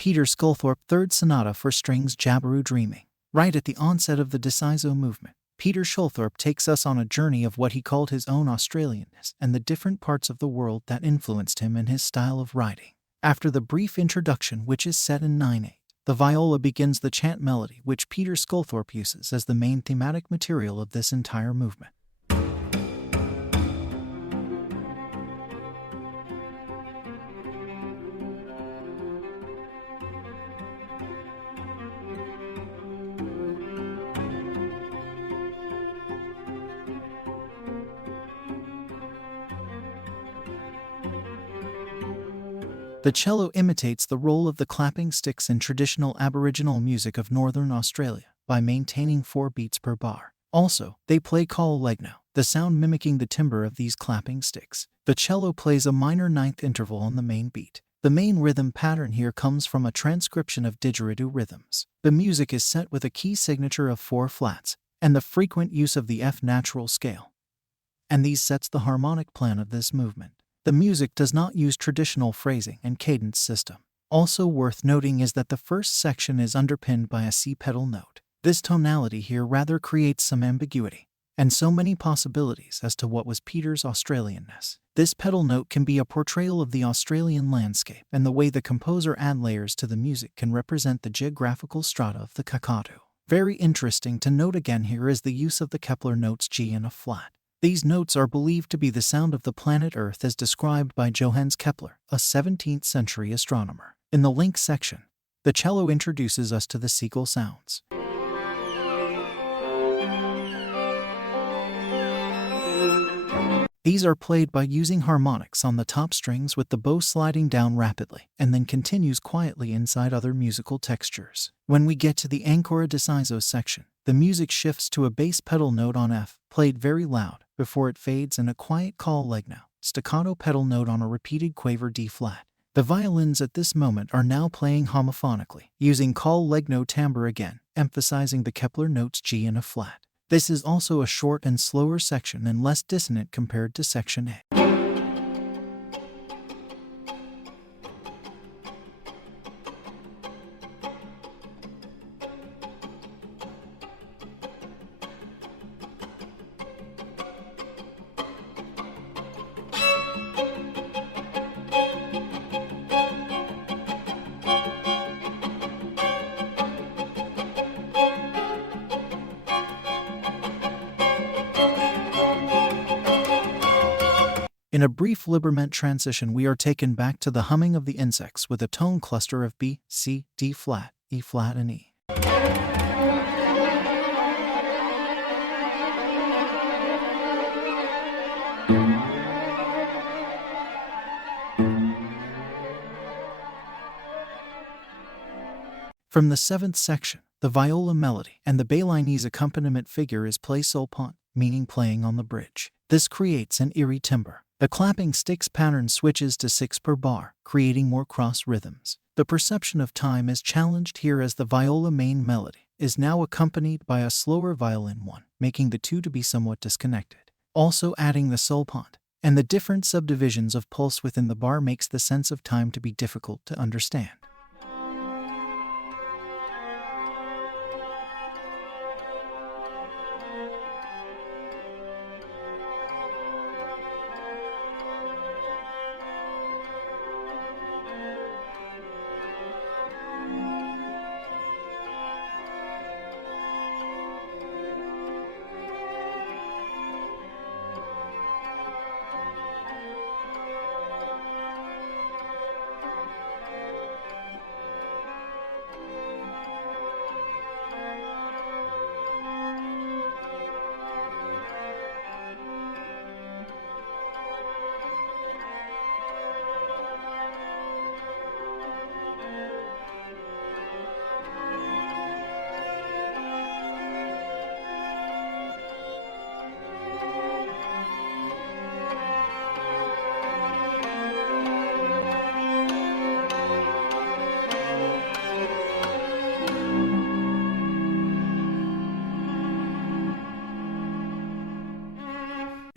Peter Sculthorpe Third Sonata for Strings Jabiru Dreaming. Right at the onset of the deciso movement, Peter Sculthorpe takes us on a journey of what he called his own Australianness and the different parts of the world that influenced him and his style of writing. After the brief introduction, which is set in 9/8, the viola begins the chant melody, which Peter Sculthorpe uses as the main thematic material of this entire movement. The cello imitates the role of the clapping sticks in traditional Aboriginal music of Northern Australia by maintaining 4 beats per bar. Also, they play call legno, the sound mimicking the timbre of these clapping sticks. The cello plays a minor 9th interval on the main beat. The main rhythm pattern here comes from a transcription of didgeridoo rhythms. The music is set with a key signature of 4 flats, and the frequent use of the F natural scale. And these sets the harmonic plan of this movement. The music does not use traditional phrasing and cadence system. Also worth noting is that the first section is underpinned by a C pedal note. This tonality here rather creates some ambiguity, and so many possibilities as to what was Peter's Australianness. This pedal note can be a portrayal of the Australian landscape, and the way the composer add layers to the music can represent the geographical strata of the Kakadu. Very interesting to note again here is the use of the Kepler notes G and a flat. These notes are believed to be the sound of the planet Earth as described by Johannes Kepler, a 17th century astronomer. In the link section, the cello introduces us to the seagull sounds. These are played by using harmonics on the top strings with the bow sliding down rapidly, and then continues quietly inside other musical textures. When we get to the ancora deciso section, the music shifts to a bass pedal note on F, played very loud, before it fades in a quiet call legno, staccato pedal note on a repeated quaver D flat. The violins at this moment are now playing homophonically, using call legno timbre again, emphasizing the Kepler notes G and a flat. This is also a short and slower section and less dissonant compared to section A. In a brief librement transition, we are taken back to the humming of the insects with a tone cluster of B, C, D flat, E flat, and E. From the 7th section, the viola melody and the Balinese accompaniment figure is play sol pont, meaning playing on the bridge. This creates an eerie timbre. The clapping sticks pattern switches to 6 per bar, creating more cross rhythms. The perception of time is challenged here as the viola main melody is now accompanied by a slower violin one, making the two to be somewhat disconnected. Also adding the sol pont and the different subdivisions of pulse within the bar makes the sense of time to be difficult to understand.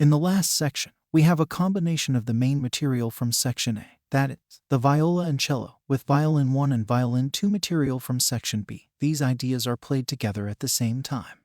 In the last section, we have a combination of the main material from section A, that is, the viola and cello, with violin 1 and violin 2 material from section B. These ideas are played together at the same time.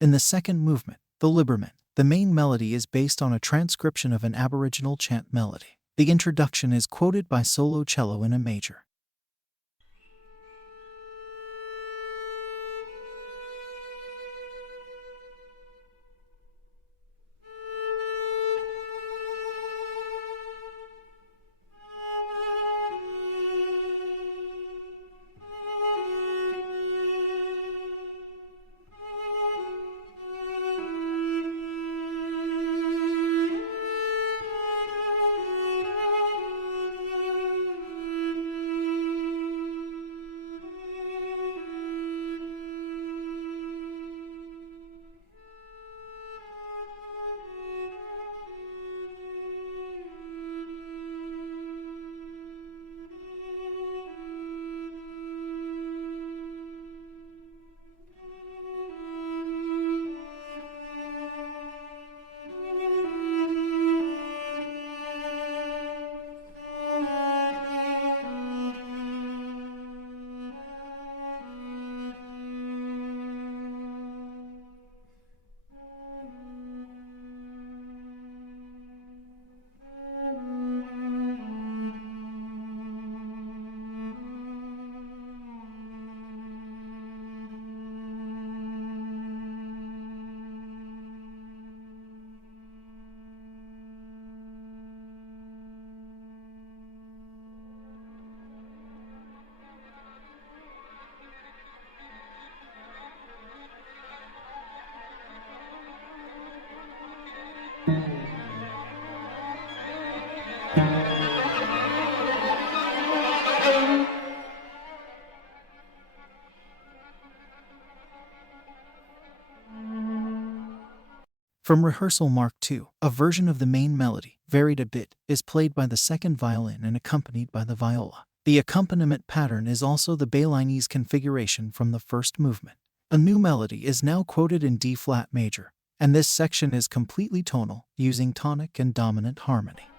In the second movement, the Liberman, the main melody is based on a transcription of an Aboriginal chant melody. The introduction is quoted by solo cello in A major. From rehearsal Mark II, a version of the main melody, varied a bit, is played by the second violin and accompanied by the viola. The accompaniment pattern is also the Balinese configuration from the first movement. A new melody is now quoted in D-flat major, and this section is completely tonal, using tonic and dominant harmony.